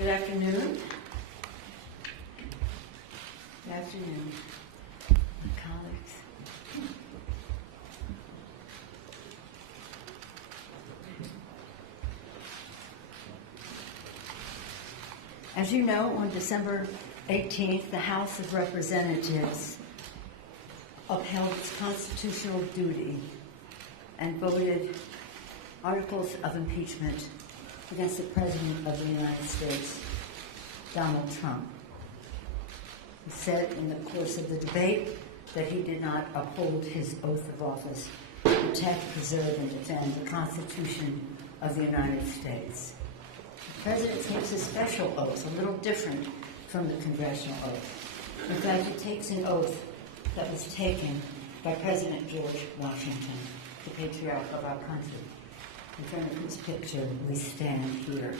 Good afternoon. Good afternoon, my colleagues. As you know, on December 18th, the House of Representatives upheld its constitutional duty and voted articles of impeachment against the President of the United States, Donald Trump. He said in the course of the debate that he did not uphold his oath of office to protect, preserve, and defend the Constitution of the United States. The President takes a special oath, a little different from the congressional oath. In fact, he takes an oath that was taken by President George Washington, the patriarch of our country, in front of whose picture we stand here.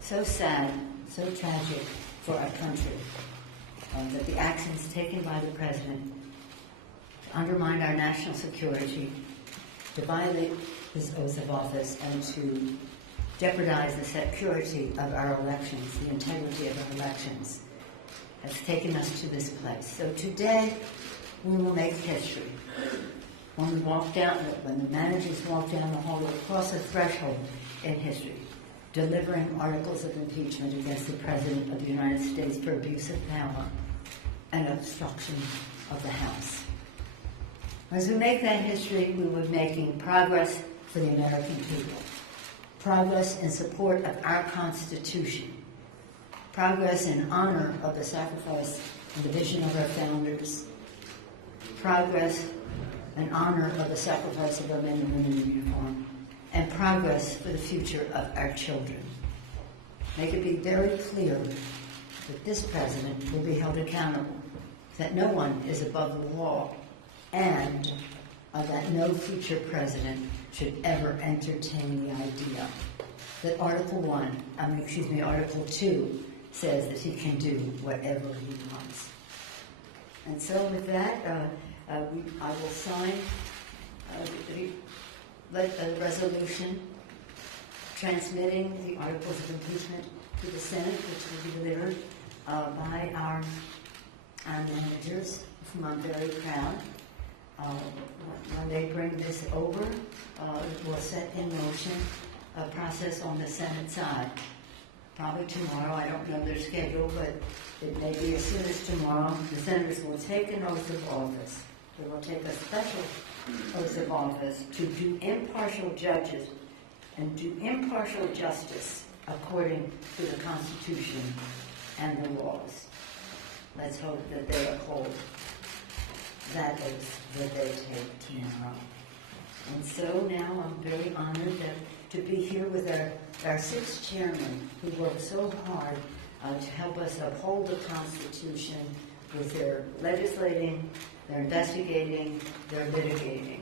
So sad, so tragic for our country that the actions taken by the President to undermine our national security, to violate his oath of office, and to jeopardize the security of our elections, the integrity of our elections, has taken us to this place. So today, we will make history. When the managers walk down the hall, we'll cross a threshold in history, delivering articles of impeachment against the President of the United States for abuse of power and obstruction of the House. As we make that history, we will be making progress for the American people, progress in support of our Constitution, progress in honor of the sacrifice and the vision of our founders, progress in honor of the sacrifice of our men and women in uniform, and progress for the future of our children. Make it be very clear that this President will be held accountable, that no one is above the law, and that no future President should ever entertain the idea that Article 2 says that he can do whatever he wants. And so with that, I will sign a resolution transmitting the articles of impeachment to the Senate, which will be delivered by our managers, whom I'm very proud. When they bring this over, it will set in motion a process on the Senate side. Probably tomorrow, I don't know their schedule, but it may be as soon as tomorrow. The senators will take an oath of office. They will take a special oath of office to do impartial judges and do impartial justice according to the Constitution and the laws. Let's hope that they uphold that oath that they take tomorrow. And so now I'm very honored to be here with our six chairmen who worked so hard to help us uphold the Constitution with their legislating, their investigating, their litigating.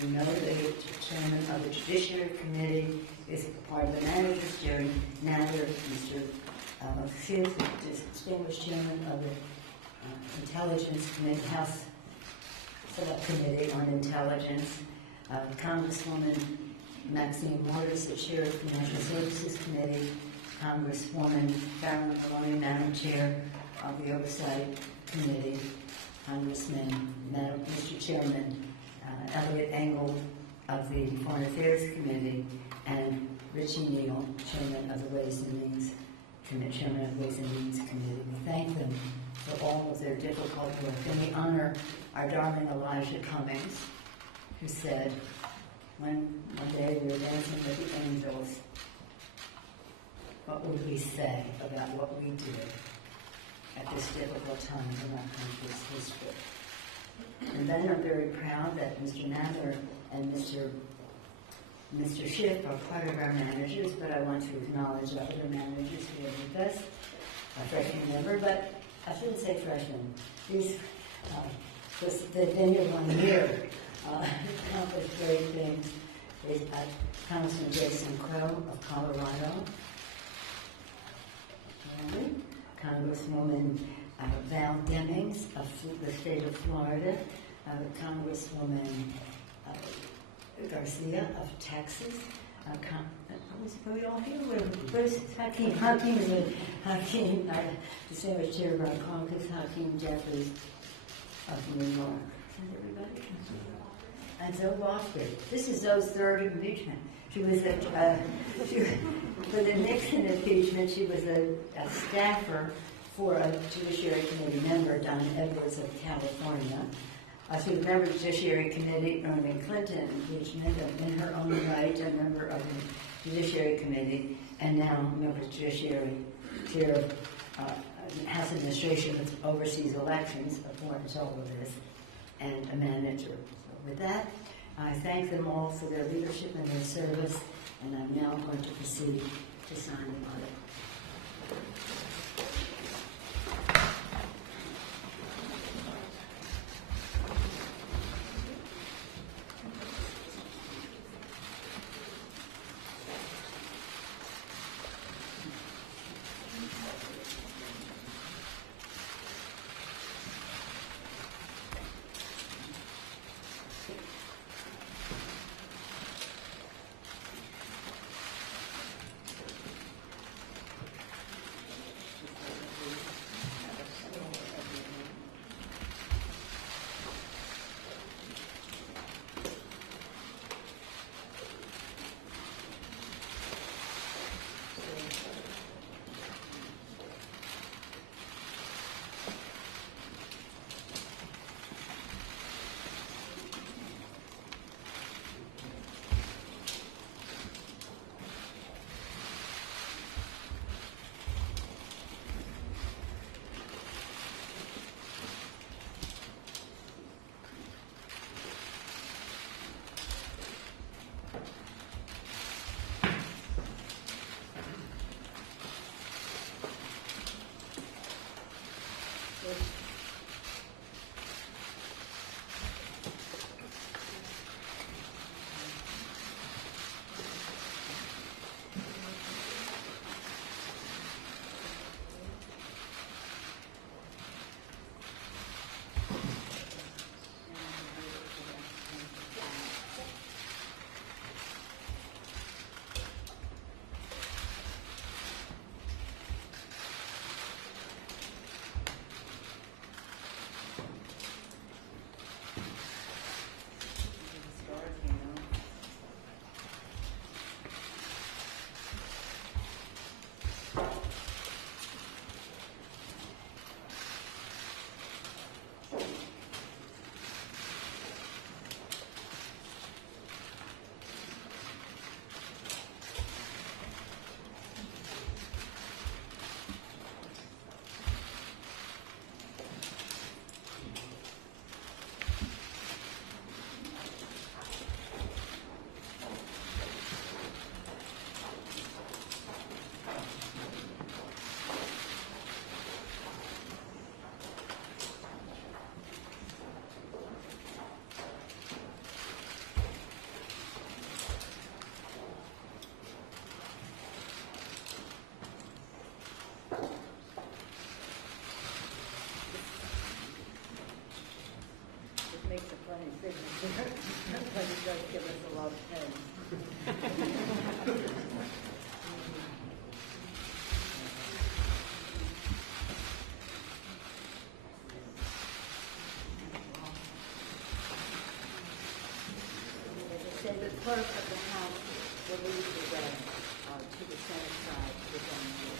You know the chairman of the Judiciary Committee is part of the managers, Jerry Nadler, Mr. Schiff, distinguished chairman of the Intelligence Committee, House Select Committee on Intelligence, Congresswoman Maxine Waters, the chair of the Financial Services Committee, Congresswoman Farron Maloney, Madam Chair of the Oversight Committee, Congressman, Mr. Chairman Elliot Engel of the Foreign Affairs Committee, and Richie Neal, Chairman of the Ways and Means Committee. We thank them for all of their difficult work, and we honor our darling Elijah Cummings, who said, one day we were dancing with the angels, what would we say about what we did at this difficult time in our country's history? And then I'm very proud that Mr. Nadler and Mr. Schiff are part of our managers, but I want to acknowledge our other managers who are with us, a freshman member, but I shouldn't say freshmen. They've been here 1 year, accomplished great things. Congressman Jason Crow of Colorado, Congresswoman Val Demings of the state of Florida, Congresswoman Garcia of Texas, Are we all here? Where's Hakeem? Hakeem is in. Hakeem, distinguished chair by caucus, Hakeem Jeffries of New York. Is that everybody? And Zoe Lofgren. This is Zoe's third impeachment. She was for the Nixon impeachment, she was a staffer for a Judiciary Committee member, Don Edwards of California. She was a member of the Judiciary Committee on the Clinton impeachment, and in her own right, a member of the Judiciary Committee, and now a member of the Judiciary, chair of House Administration, which oversees elections, appoints all of this, and a manager. So with that, I thank them all for their leadership and their service, and I'm now going to proceed to sign the audit. Makes a funny signature, but it does give us a lot of pens. Say the clerk of the House will lead the way to the Senate side to the demonstration.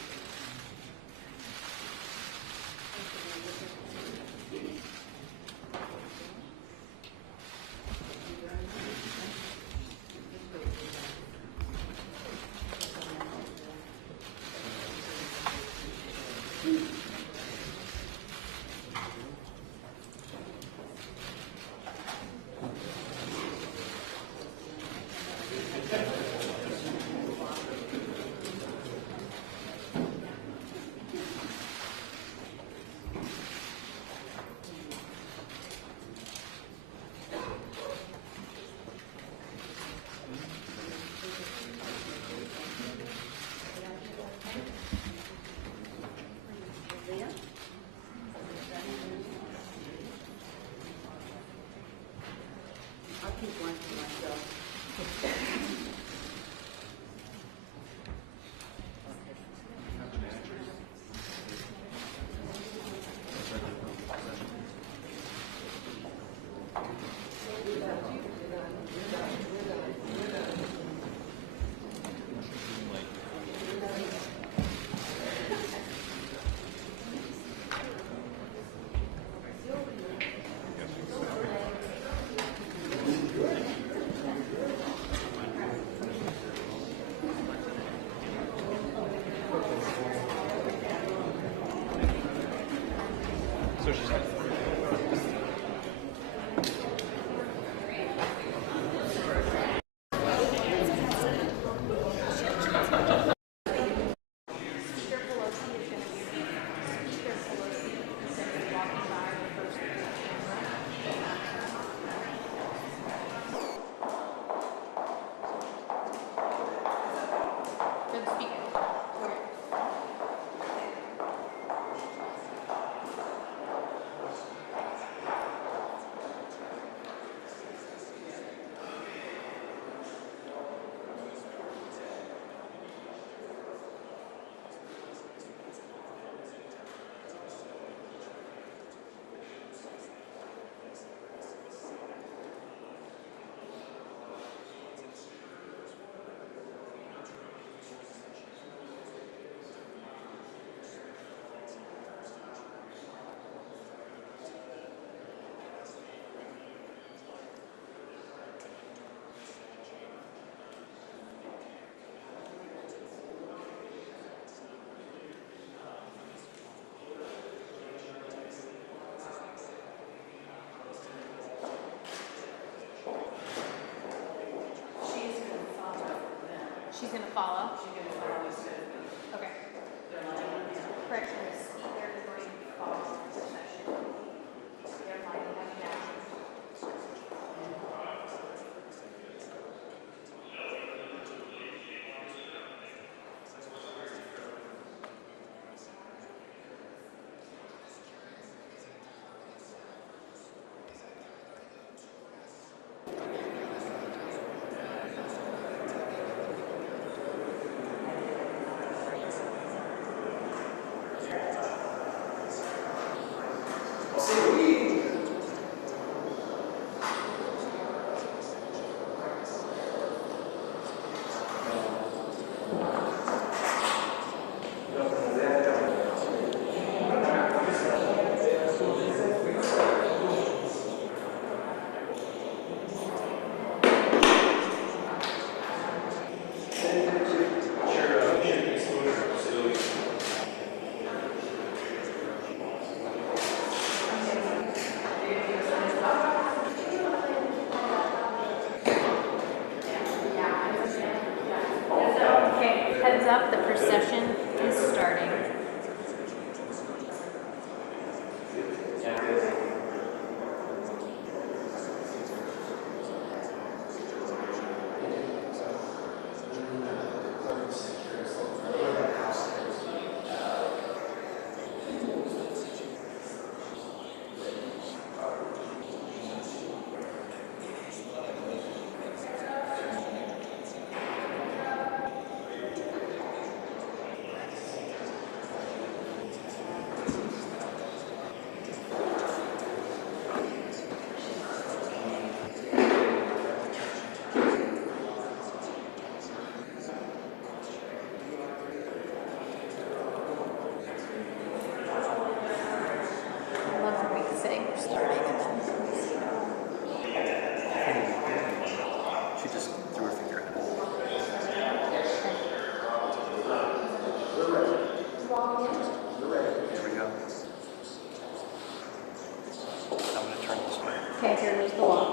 She's going to follow? Okay. Correction, the speaker is going to follow the procession. They're lining up now. Okay, heads up, the procession is starting. I love when we say we're starting and then. She just threw her finger at it. Here we go. I'm going to turn this way. Okay, here's the walk.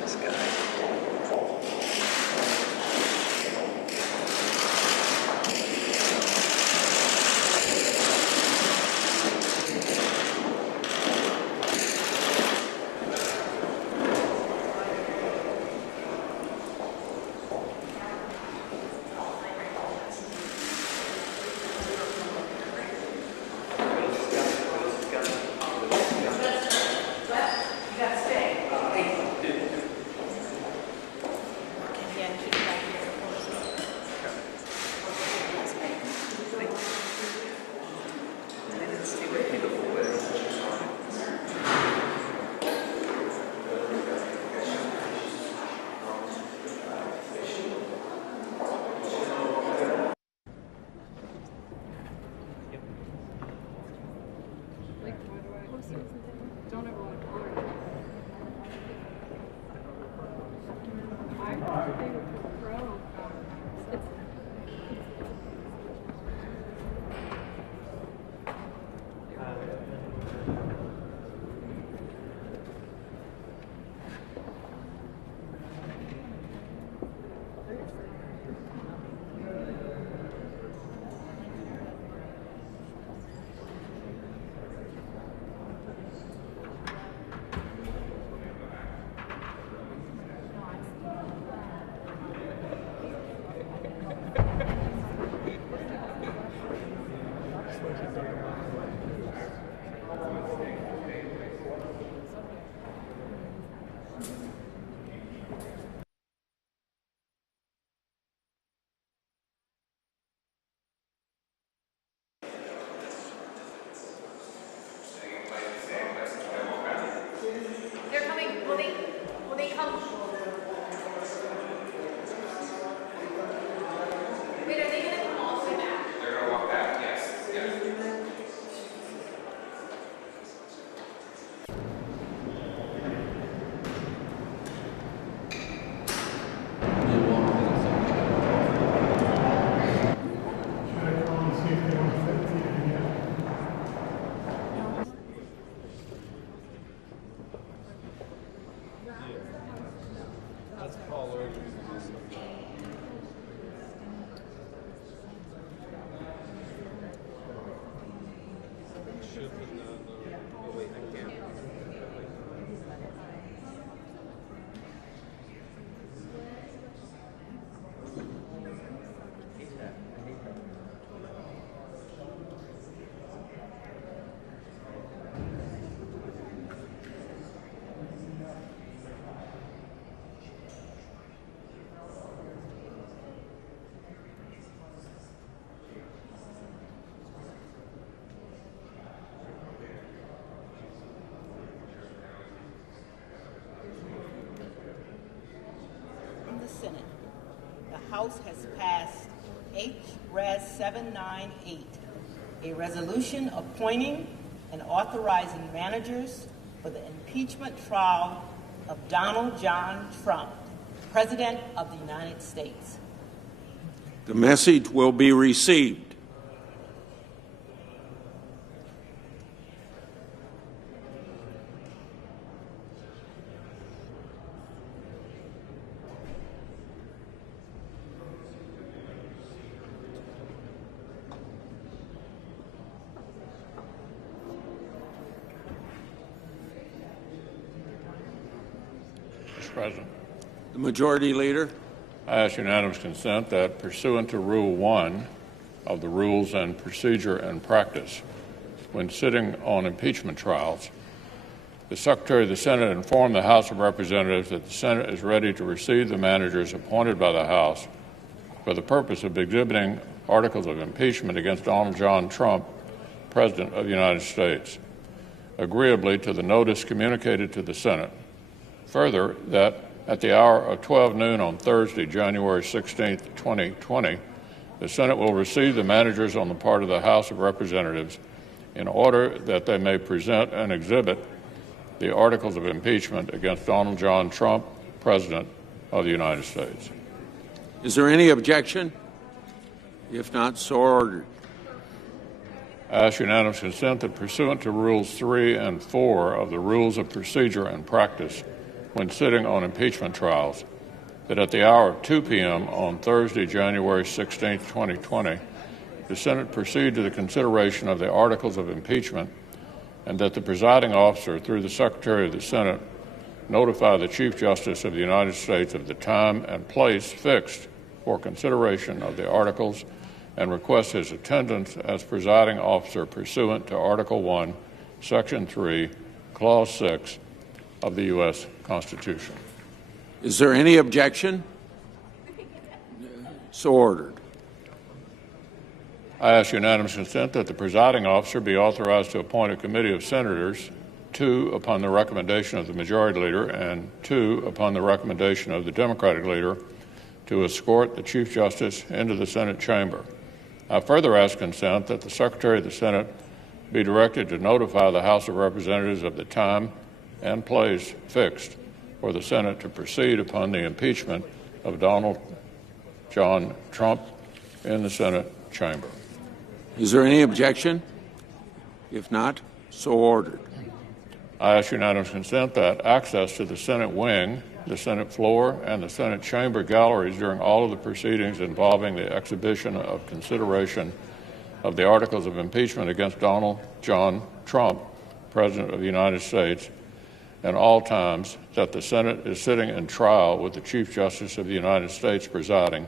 This guy. House has passed H-Res 798, a resolution appointing and authorizing managers for the impeachment trial of Donald John Trump, President of the United States. The message will be received. Mr. President, The Majority Leader. I ask unanimous consent that pursuant to Rule 1 of the Rules and Procedure and Practice, when sitting on impeachment trials, the Secretary of the Senate informed the House of Representatives that the Senate is ready to receive the managers appointed by the House for the purpose of exhibiting articles of impeachment against Donald John Trump, President of the United States, agreeably to the notice communicated to the Senate. Further, that at the hour of 12 noon on Thursday, January 16, 2020, the Senate will receive the managers on the part of the House of Representatives in order that they may present and exhibit the articles of impeachment against Donald John Trump, President of the United States. Is there any objection? If not, so ordered. I ask unanimous consent that pursuant to Rules 3 and 4 of the Rules of Procedure and Practice, when sitting on impeachment trials, that at the hour of 2 p.m. on Thursday, January 16, 2020, the Senate proceed to the consideration of the articles of impeachment, and that the presiding officer, through the Secretary of the Senate, notify the Chief Justice of the United States of the time and place fixed for consideration of the articles and request his attendance as presiding officer pursuant to Article 1, Section 3, Clause 6 of the U.S. Constitution. Is there any objection? So ordered. I ask unanimous consent that the presiding officer be authorized to appoint a committee of senators, 2 upon the recommendation of the Majority Leader and 2 upon the recommendation of the Democratic Leader, to escort the Chief Justice into the Senate chamber. I further ask consent that the Secretary of the Senate be directed to notify the House of Representatives of the time and place fixed for the Senate to proceed upon the impeachment of Donald John Trump in the Senate chamber. Is there any objection? If not, so ordered. I ask unanimous consent that access to the Senate wing, the Senate floor, and the Senate chamber galleries during all of the proceedings involving the exhibition of consideration of the articles of impeachment against Donald John Trump, President of the United States, and all times that the Senate is sitting in trial with the Chief Justice of the United States presiding,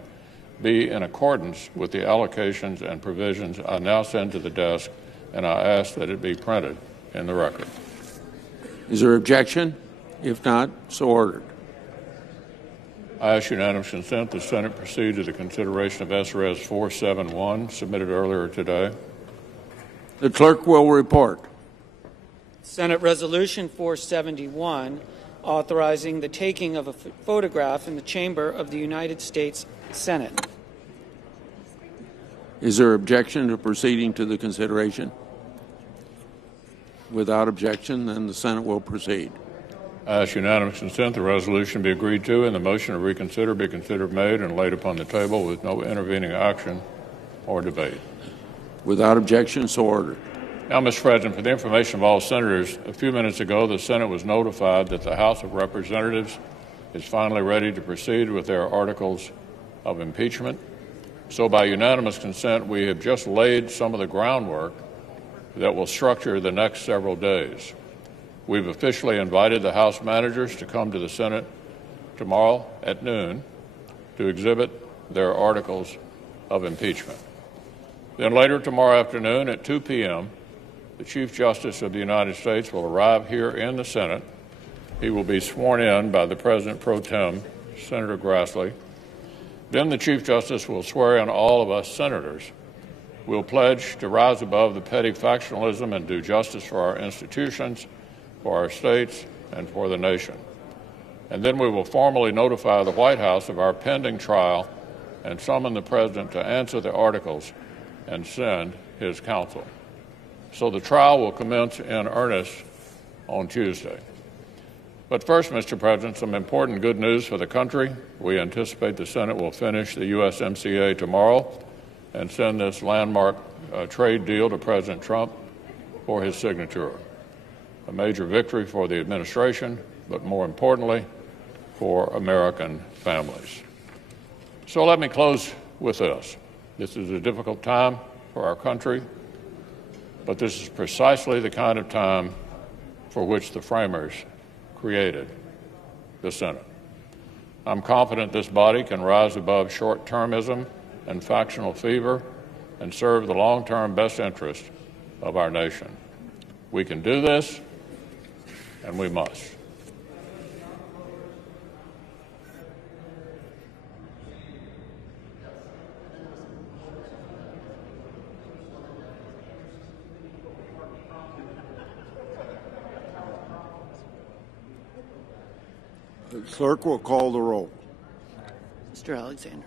be in accordance with the allocations and provisions I now send to the desk, and I ask that it be printed in the record. Is there objection? If not, so ordered. I ask unanimous consent the Senate proceed to the consideration of S-Res 471, submitted earlier today. The clerk will report. Senate Resolution 471, authorizing the taking of a photograph in the chamber of the United States Senate. Is there objection to proceeding to the consideration? Without objection, then the Senate will proceed. I ask unanimous consent the resolution be agreed to and the motion to reconsider be considered made and laid upon the table with no intervening action or debate. Without objection, so ordered. Now, Mr. President, for the information of all senators, a few minutes ago the Senate was notified that the House of Representatives is finally ready to proceed with their articles of impeachment. So by unanimous consent, we have just laid some of the groundwork that will structure the next several days. We've officially invited the House managers to come to the Senate tomorrow at noon to exhibit their articles of impeachment. Then later tomorrow afternoon at 2 p.m., the Chief Justice of the United States will arrive here in the Senate. He will be sworn in by the President pro tem, Senator Grassley. Then the Chief Justice will swear in all of us senators. We'll pledge to rise above the petty factionalism and do justice for our institutions, for our states, and for the nation. And then we will formally notify the White House of our pending trial and summon the President to answer the articles and send his counsel. So the trial will commence in earnest on Tuesday. But first, Mr. President, some important good news for the country. We anticipate the Senate will finish the USMCA tomorrow and send this landmark trade deal to President Trump for his signature. A major victory for the administration, but more importantly, for American families. So let me close with this. This is a difficult time for our country, but this is precisely the kind of time for which the framers created the Senate. I'm confident this body can rise above short-termism and factional fever and serve the long-term best interest of our nation. We can do this, and we must. The clerk will call the roll. Mr. Alexander.